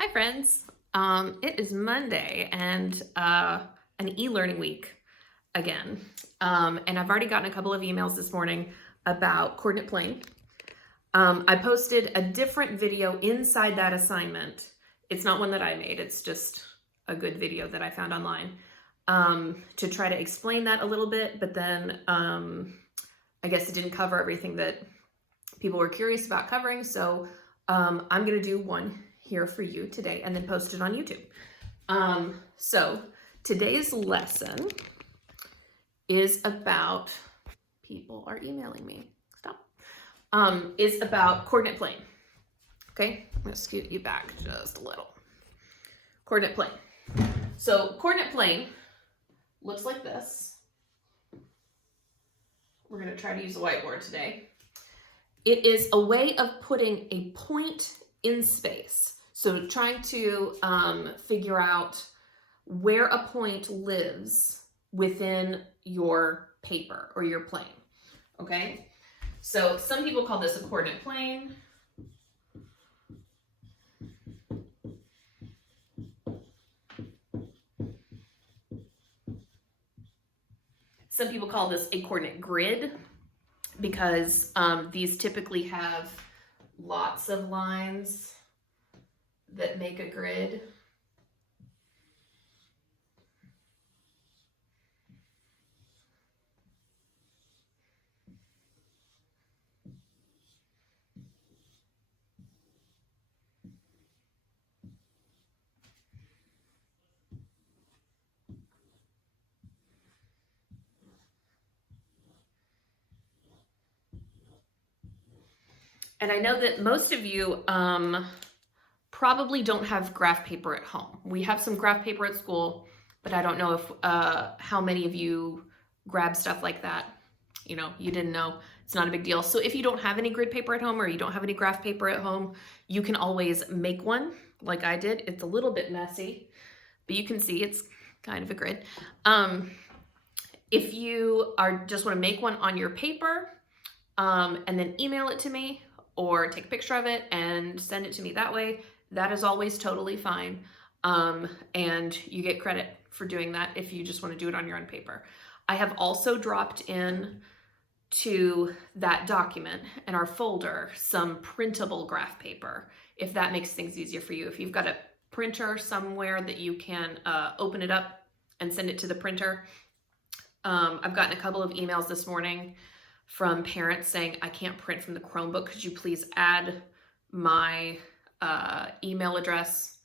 Hi, friends. It is Monday and an e-learning week again. And I've already gotten a couple of emails this morning about coordinate plane. I posted a different video inside that assignment. It's not one that I made. It's just a good video that I found online to try to explain that a little bit. But then I guess it didn't cover everything that people were curious about covering. So I'm going to do one here for you today and then post it on YouTube. So today's lesson is about, people are emailing me, stop, is about coordinate plane. Okay, I'm gonna scoot you back just a little. Coordinate plane. So coordinate plane looks like this. We're gonna try to use a whiteboard today. It is a way of putting a point in space. So trying to figure out where a point lives within your paper or your plane, okay? So some people call this a coordinate plane. Some people call this a coordinate grid because these typically have lots of lines that make a grid. And I know that most of you probably don't have graph paper at home. We have some graph paper at school, but I don't know if how many of you grab stuff like that. You know, you didn't know. It's not a big deal. So if you don't have any grid paper at home or you don't have any graph paper at home, you can always make one like I did. It's a little bit messy, but you can see it's kind of a grid. If you just want to make one on your paper and then email it to me or take a picture of it and send it to me that way, that is always totally fine. And you get credit for doing that if you just want to do it on your own paper. I have also dropped in to that document in our folder some printable graph paper, if that makes things easier for you. If you've got a printer somewhere that you can open it up and send it to the printer. I've gotten a couple of emails this morning from parents saying, I can't print from the Chromebook. Could you please add my email address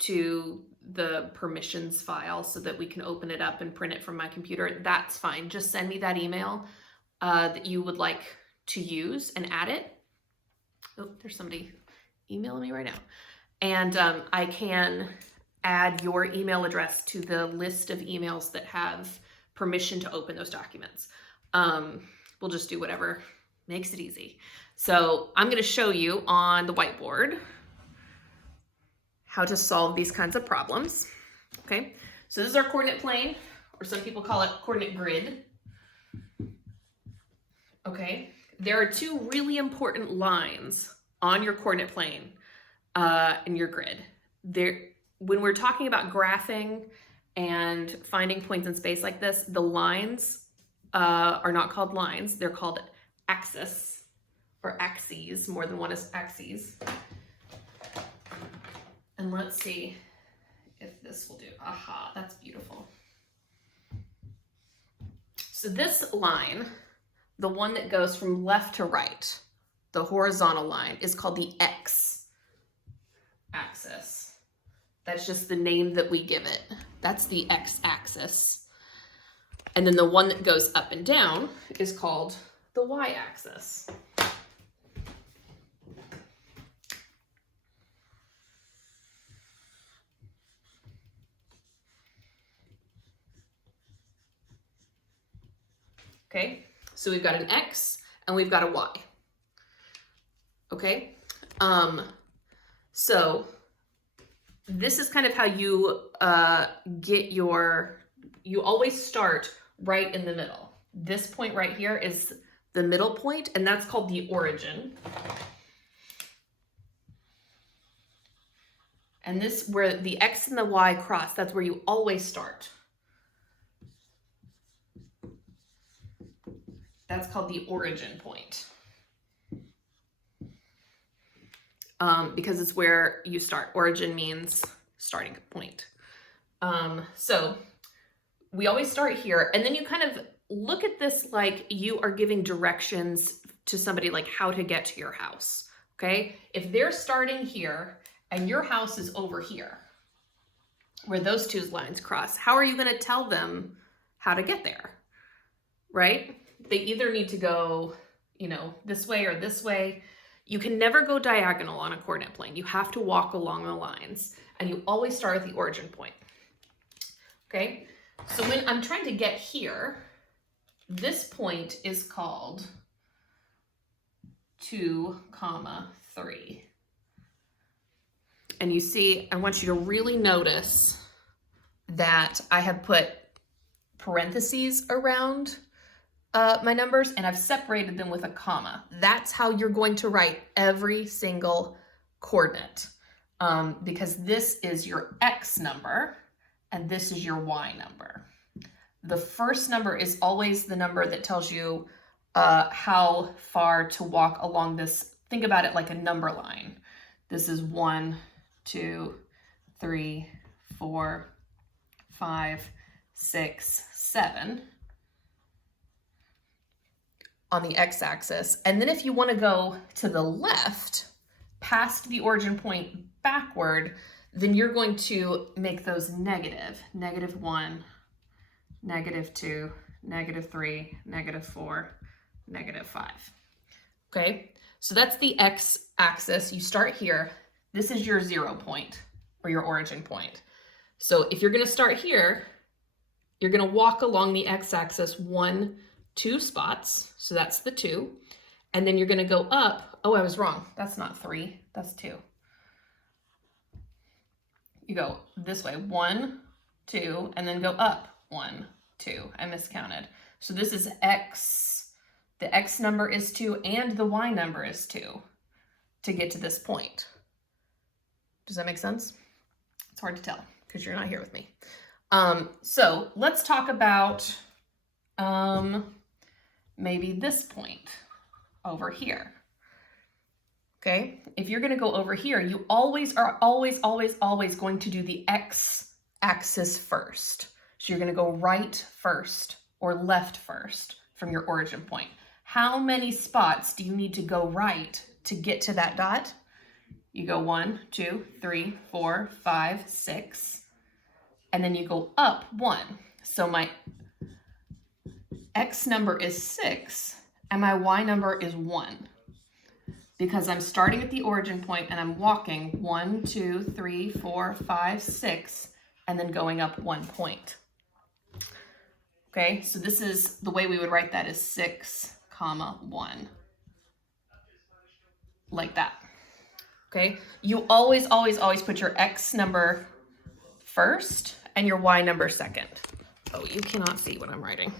to the permissions file so that we can open it up and print it from my computer? That's fine. Just send me that email that you would like to use and add it. Oh, there's somebody emailing me right now. And I can add your email address to the list of emails that have permission to open those documents. We'll just do whatever makes it easy. So I'm going to show you on the whiteboard how to solve these kinds of problems. Okay, so this is our coordinate plane, or some people call it coordinate grid. Okay, there are two really important lines on your coordinate plane in your grid. When we're talking about graphing and finding points in space like this, the lines are not called lines, they're called axes or axes. More than one is axes. And let's see if this will do. Aha, that's beautiful. So this line, the one that goes from left to right, the horizontal line, is called the x axis. That's just the name that we give it. That's the x-axis. And then the one that goes up and down is called the y-axis. Okay, so we've got an x and we've got a y. Okay, so this is kind of how you you always start right in the middle. This point right here is the middle point, and that's called the origin. And this, where the X and the Y cross, that's where you always start. That's called the origin point. Because it's where you start. Origin means starting point. So we always start here, and then you kind of look at this like you are giving directions to somebody, like how to get to your house, okay? If they're starting here and your house is over here, where those two lines cross, how are you gonna tell them how to get there, right? They either need to go, you know, this way or this way. You can never go diagonal on a coordinate plane. You have to walk along the lines, and you always start at the origin point, okay? So when I'm trying to get here, this point is called 2, 3. And you see, I want you to really notice that I have put parentheses around my numbers, and I've separated them with a comma. That's how you're going to write every single coordinate, because this is your X number and this is your Y number. The first number is always the number that tells you how far to walk along this. Think about it like a number line. This is 1, 2, 3, 4, 5, 6, 7 on the x-axis. And then if you want to go to the left, past the origin point backward, then you're going to make those negative. -1, -2, -3, -4, -5. Okay, so that's the x-axis. You start here. This is your 0 point, or your origin point. So if you're going to start here, you're going to walk along the x-axis 1, 2 spots. So that's the 2. And then you're going to go up. Oh, I was wrong. That's not 3. That's 2. You go this way, 1, 2, and then go up 1, 2. I miscounted. So this is x. The x number is 2 and the y number is 2 to get to this point. Does that make sense? It's hard to tell because you're not here with me. So let's talk about maybe this point over here. Okay, if you're going to go over here, you always are always going to do the x-axis first. So you're going to go right first or left first from your origin point. How many spots do you need to go right to get to that dot? You go 1, 2, 3, 4, 5, 6, and then you go up 1. So my x number is 6 and my y number is 1. Because I'm starting at the origin point and I'm walking 1, 2, 3, 4, 5, 6, and then going up 1 point. Okay, so this is the way we would write that is 6, 1, like that. Okay, you always put your x number first and your y number second. Oh, you cannot see what I'm writing.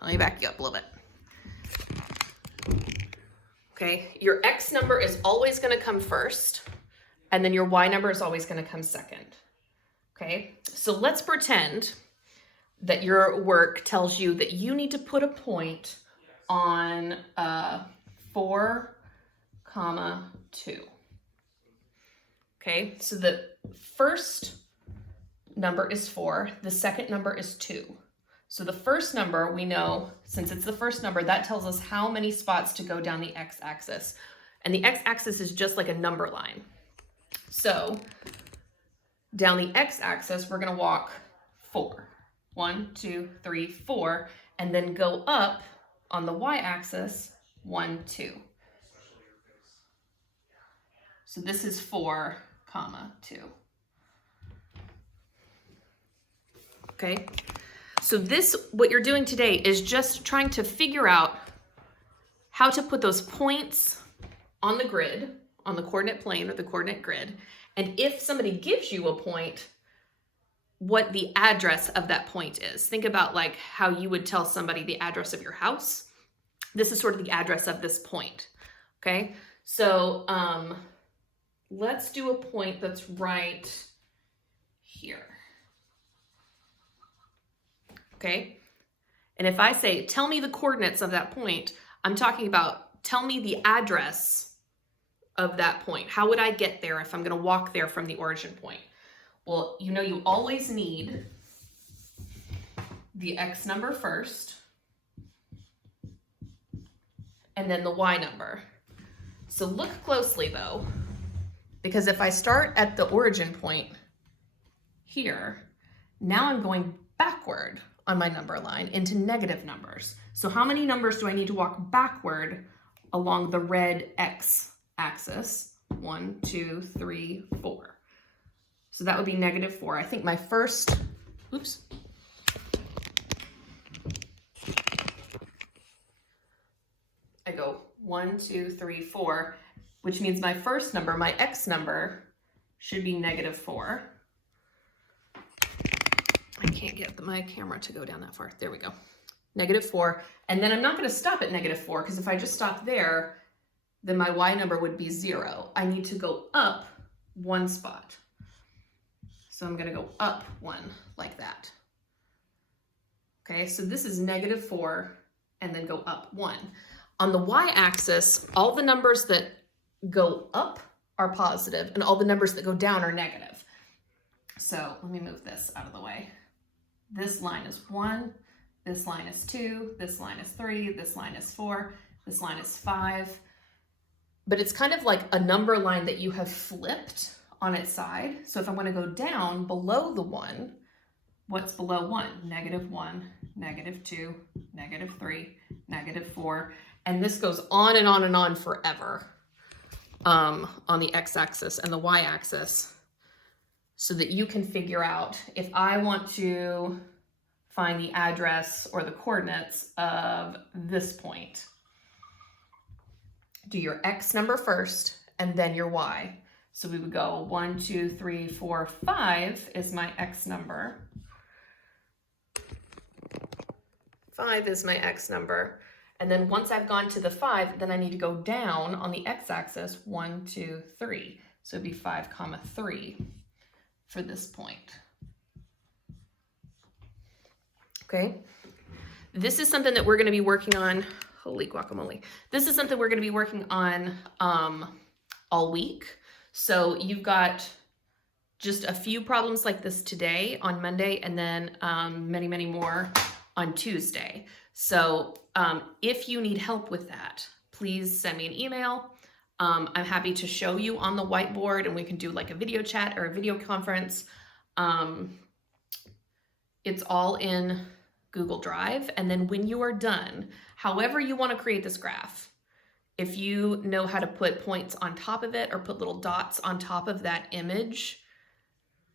Let me back you up a little bit. Okay, your x number is always going to come first, and then your y number is always going to come second. Okay, so let's pretend that your work tells you that you need to put a point on 4, 2. Okay, so the first number is 4, the second number is 2. So the first number, we know, since it's the first number, that tells us how many spots to go down the x-axis. And the x-axis is just like a number line. So down the x-axis, we're going to walk 4. 1, 2, 3, 4, and then go up on the y-axis 1, 2. So this is 4, 2. Okay. So this, what you're doing today is just trying to figure out how to put those points on the grid, on the coordinate plane or the coordinate grid. And if somebody gives you a point, what the address of that point is. Think about like how you would tell somebody the address of your house. This is sort of the address of this point. Okay. So let's do a point that's right here. Okay? And if I say, tell me the coordinates of that point, I'm talking about tell me the address of that point. How would I get there if I'm going to walk there from the origin point? Well, you know you always need the X number first, and then the Y number. So look closely though, because if I start at the origin point here, now I'm going backward on my number line into negative numbers. So how many numbers do I need to walk backward along the red X axis? 1, 2, 3, 4. So that would be -4. I think my first, oops. I go 1, 2, 3, 4, which means my first number, my X number, should be -4. I can't get my camera to go down that far. There we go. -4. And then I'm not going to stop at -4 because if I just stop there, then my Y number would be 0. I need to go up 1 spot. So I'm going to go up 1 like that. Okay, so this is -4 and then go up 1. On the Y-axis, all the numbers that go up are positive and all the numbers that go down are negative. So let me move this out of the way. This line is 1, this line is 2, this line is 3, this line is 4, this line is 5. But it's kind of like a number line that you have flipped on its side. So if I want to go down below the 1, what's below 1? -1, -2, -3, -4. And this goes on and on and on forever on the X-axis and the Y-axis, so that you can figure out if I want to find the address or the coordinates of this point. Do your X number first and then your Y. So we would go 1, 2, 3, 4, 5 is my X number. 5 is my X number. And then once I've gone to the 5, then I need to go down on the X-axis 1, 2, 3. So it'd be 5, 3 for this point. Okay. This is something that we're going to be working on. Holy guacamole. This is something we're going to be working on all week. So you've got just a few problems like this today on Monday, and then many, many more on Tuesday. So if you need help with that, please send me an email. I'm happy to show you on the whiteboard, and we can do like a video chat or a video conference. It's all in Google Drive. And then when you are done, however you want to create this graph, if you know how to put points on top of it or put little dots on top of that image,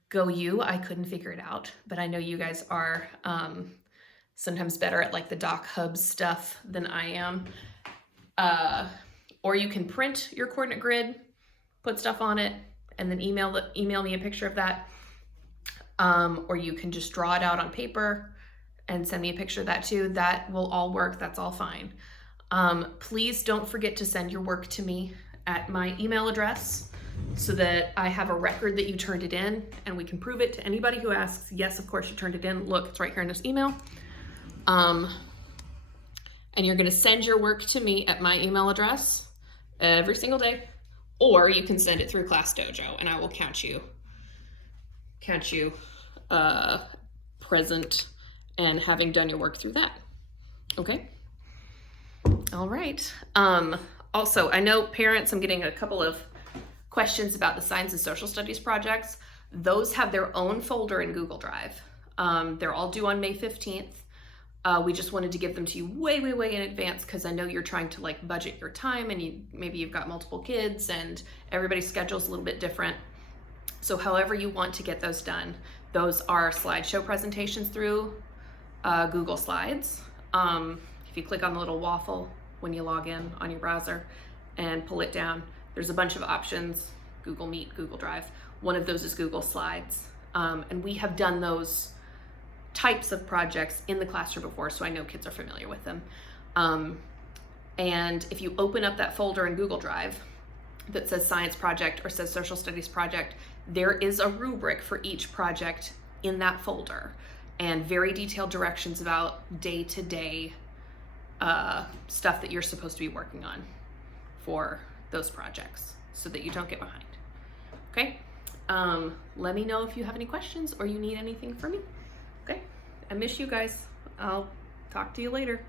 go you. I couldn't figure it out, but I know you guys are sometimes better at like the Doc Hub stuff than I am. Or you can print your coordinate grid, put stuff on it, and then email me a picture of that. Or you can just draw it out on paper and send me a picture of that too. That will all work. That's all fine. Please don't forget to send your work to me at my email address so that I have a record that you turned it in and we can prove it to anybody who asks, yes, of course you turned it in. Look, it's right here in this email. And you're going to send your work to me at my email address every single day, or you can send it through Class Dojo and I will count you present and having done your work through that. Okay. All right. Also, I know parents, I'm getting a couple of questions about the science and social studies projects. Those have their own folder in Google Drive. They're all due on May 15th. We just wanted to give them to you way, way, way in advance because I know you're trying to like budget your time and maybe you've got multiple kids and everybody's schedule is a little bit different. So however you want to get those done, those are slideshow presentations through Google Slides. If you click on the little waffle when you log in on your browser and pull it down, there's a bunch of options: Google Meet, Google Drive. One of those is Google Slides. And we have done those types of projects in the classroom before, so I know kids are familiar with them. And if you open up that folder in Google Drive, that says science project or says social studies project, there is a rubric for each project in that folder, and very detailed directions about day-to-day stuff that you're supposed to be working on for those projects so that you don't get behind. Okay? Let me know if you have any questions or you need anything from me. Okay? I miss you guys. I'll talk to you later.